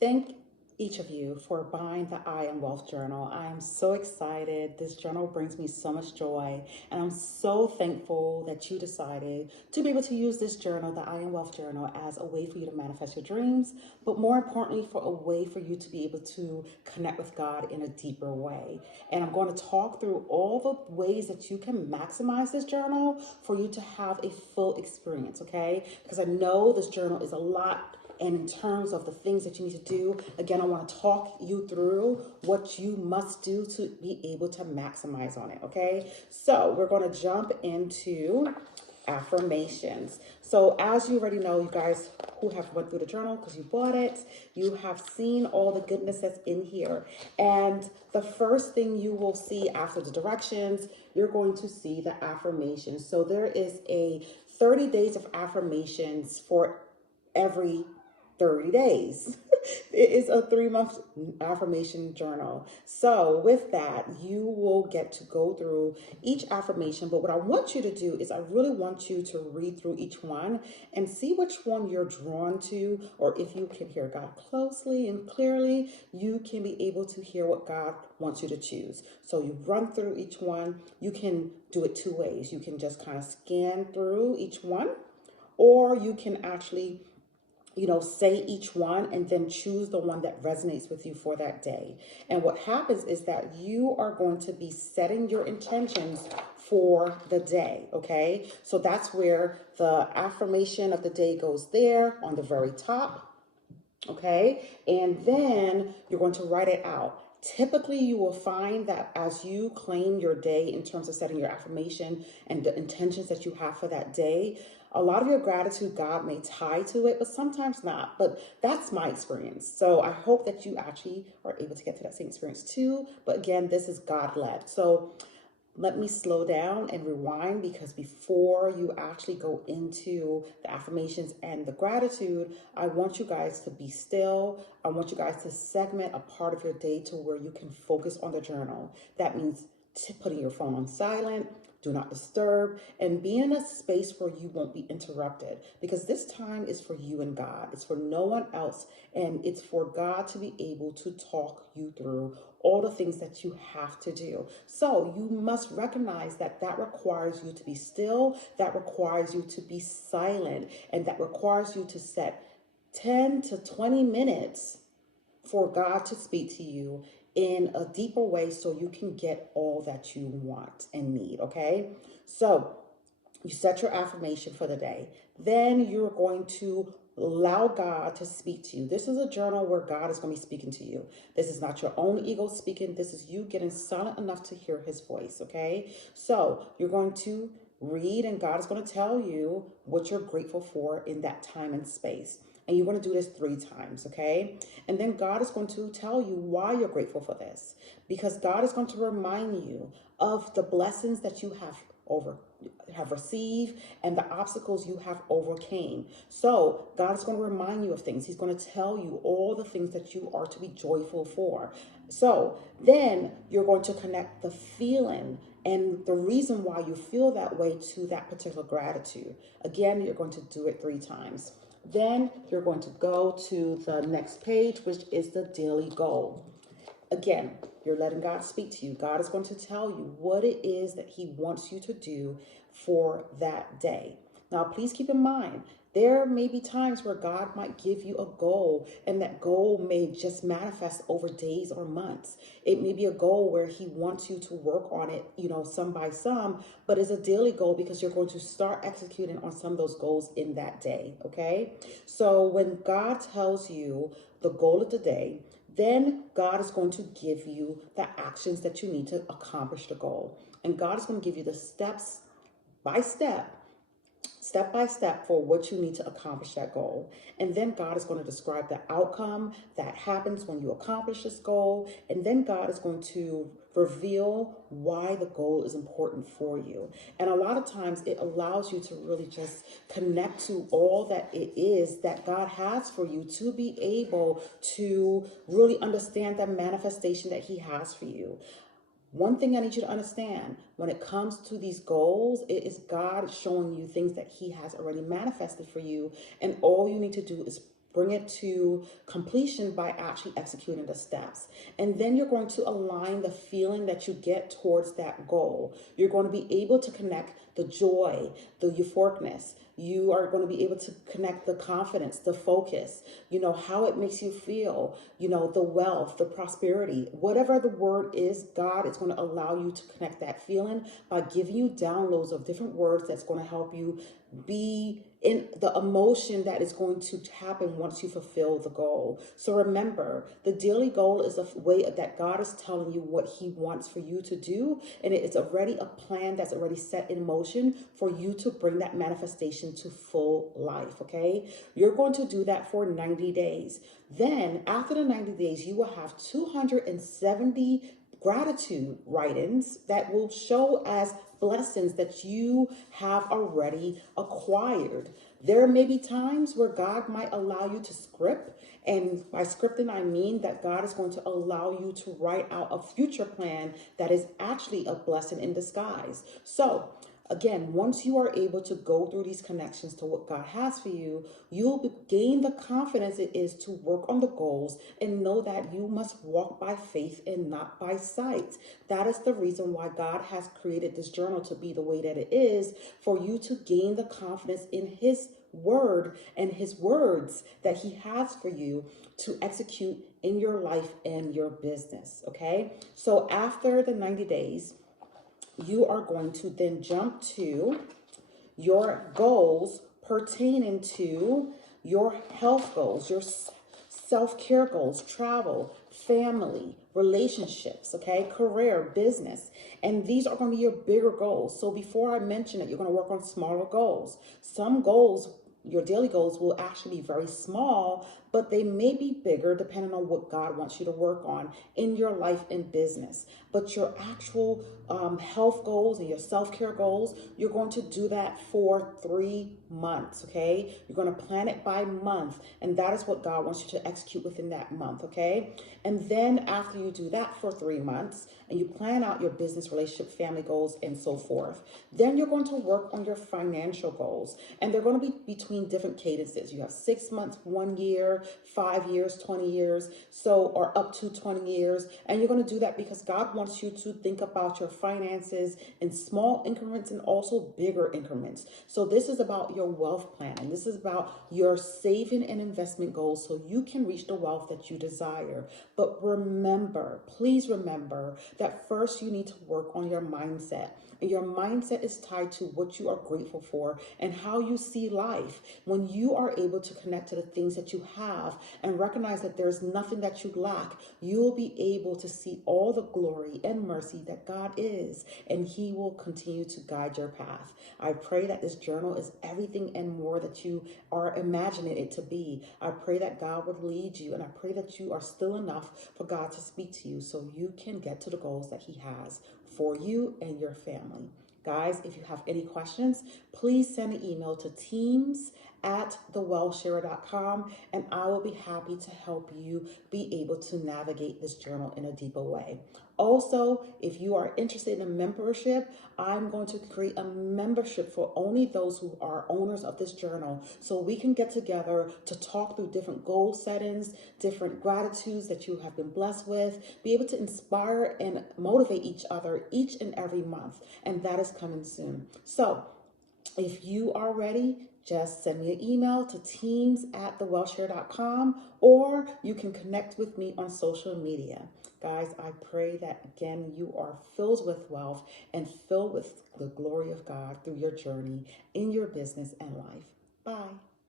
Thank each of you for buying the I Am Wealth Journal. I am so excited. This journal brings me so much joy, and I'm so thankful that you decided to be able to use this journal, the I Am Wealth Journal, as a way for you to manifest your dreams, but more importantly, for a way for you to be able to connect with God in a deeper way. And I'm going to talk through all the ways that you can maximize this journal for you to have a full experience, okay? Because I know this journal is a lot, and in terms of the things that you need to do, again, I want to talk you through what you must do to be able to maximize on it, okay? So we're going to jump into affirmations. So as you already know, you guys who have went through the journal because you bought it, you have seen all the goodness that's in here. And the first thing you will see after the directions, you're going to see the affirmations. So there is a 30 days of affirmations for every 30 days. It is a 3-month affirmation journal. So with that, you will get to go through each affirmation. But what I want you to do is I really want you to read through each one and see which one you're drawn to, or if you can hear God closely and clearly, you can be able to hear what God wants you to choose. So you run through each one. You can do it 2 ways. You can just kind of scan through each one, or you can actually say each one and then choose the one that resonates with you for that day. And what happens is that you are going to be setting your intentions for the day, okay? So that's where the affirmation of the day goes there on the very top, okay? And then you're going to write it out. Typically, you will find that as you claim your day in terms of setting your affirmation and the intentions that you have for that day, a lot of your gratitude, God may tie to it, but sometimes not. But that's my experience. So I hope that you actually are able to get to that same experience too. But again, this is God led. So let me slow down and rewind, because before you actually go into the affirmations and the gratitude, I want you guys to be still. I want you guys to segment a part of your day to where you can focus on the journal. That means putting your phone on silent, do not disturb, and be in a space where you won't be interrupted, because this time is for you and God. It's for no one else, and it's for God to be able to talk you through all the things that you have to do. So you must recognize that that requires you to be still, that requires you to be silent, and that requires you to set 10 to 20 minutes for God to speak to you in a deeper way so you can get all that you want and need, okay? So you set your affirmation for the day. Then you're going to allow God to speak to you. This is a journal where God is going to be speaking to you. This is not your own ego speaking. This is you getting silent enough to hear his voice, okay? So you're going to read, and God is going to tell you what you're grateful for in that time and space. And you're going to do this 3 times, okay? And then God is going to tell you why you're grateful for this, because God is going to remind you of the blessings that you have received and the obstacles you have overcame. So God is going to remind you of things. He's going to tell you all the things that you are to be joyful for. So then you're going to connect the feeling and the reason why you feel that way to that particular gratitude. Again, you're going to do it 3 times. Then you're going to go to the next page, which is the daily goal. Again, you're letting God speak to you. God is going to tell you what it is that he wants you to do for that day. Now, please keep in mind, there may be times where God might give you a goal, and that goal may just manifest over days or months. It may be a goal where he wants you to work on it, some by some, but it's a daily goal because you're going to start executing on some of those goals in that day, okay? So when God tells you the goal of the day, then God is going to give you the actions that you need to accomplish the goal. And God is going to give you the steps by step by step for what you need to accomplish that goal. And then God is going to describe the outcome that happens when you accomplish this goal. And then God is going to reveal why the goal is important for you. And a lot of times it allows you to really just connect to all that it is that God has for you, to be able to really understand the manifestation that he has for you. One thing I need you to understand, when it comes to these goals, it is God showing you things that he has already manifested for you. And all you need to do is bring it to completion by actually executing the steps. And then you're going to align the feeling that you get towards that goal. You're going to be able to connect the joy, the euphoricness. You are going to be able to connect the confidence, the focus, how it makes you feel, the wealth, the prosperity, whatever the word is, God is going to allow you to connect that feeling by giving you downloads of different words that's going to help you be in the emotion that is going to happen once you fulfill the goal. So remember, the daily goal is a way that God is telling you what he wants for you to do. And it's already a plan that's already set in motion for you to bring that manifestation to full life. Okay. You're going to do that for 90 days. Then after the 90 days, you will have 270 gratitude write-ins that will show as blessings that you have already acquired. There may be times where God might allow you to script, and by scripting I mean that God is going to allow you to write out a future plan that is actually a blessing in disguise. So again, once you are able to go through these connections to what God has for you, you'll gain the confidence it is to work on the goals and know that you must walk by faith and not by sight. That is the reason why God has created this journal to be the way that it is, for you to gain the confidence in his word and his words that he has for you to execute in your life and your business. Okay. So after the 90 days, you are going to then jump to your goals pertaining to your health goals, your self-care goals, travel, family, relationships, okay, career, business. And these are going to be your bigger goals. So before I mention it, you're going to work on smaller goals. Some goals, your daily goals, will actually be very small, but they may be bigger depending on what God wants you to work on in your life and business. But your actual health goals and your self-care goals, you're going to do that for 3 months, okay? You're going to plan it by month, and that is what God wants you to execute within that month, okay? And then after you do that for 3 months, and you plan out your business, relationship, family goals, and so forth, then you're going to work on your financial goals. And they're going to be between different cadences. You have 6 months, 1 year, 5 years, 20 years, or up to 20 years. And you're going to do that because God wants you to think about your finances in small increments and also bigger increments. So this is about your wealth planning. This is about your saving and investment goals so you can reach the wealth that you desire. But remember, please remember that first you need to work on your mindset. And your mindset is tied to what you are grateful for and how you see life. When you are able to connect to the things that you have and recognize that there's nothing that you lack, you will be able to see all the glory and mercy that God is, and he will continue to guide your path. I pray that this journal is everything and more that you are imagining it to be. I pray that God would lead you, and I pray that you are still enough for God to speak to you so you can get to the goals that he has for you and your family. Guys, if you have any questions, please send an email to teams@thewealthshare.com, and I will be happy to help you be able to navigate this journal in a deeper way. Also, if you are interested in a membership, I'm going to create a membership for only those who are owners of this journal, so we can get together to talk through different goal settings, different gratitudes that you have been blessed with, be able to inspire and motivate each other each and every month. And that is coming soon. So if you are ready, just send me an email to teams@thewealthshare.com, or you can connect with me on social media. Guys, I pray that again you are filled with wealth and filled with the glory of God through your journey in your business and life. Bye.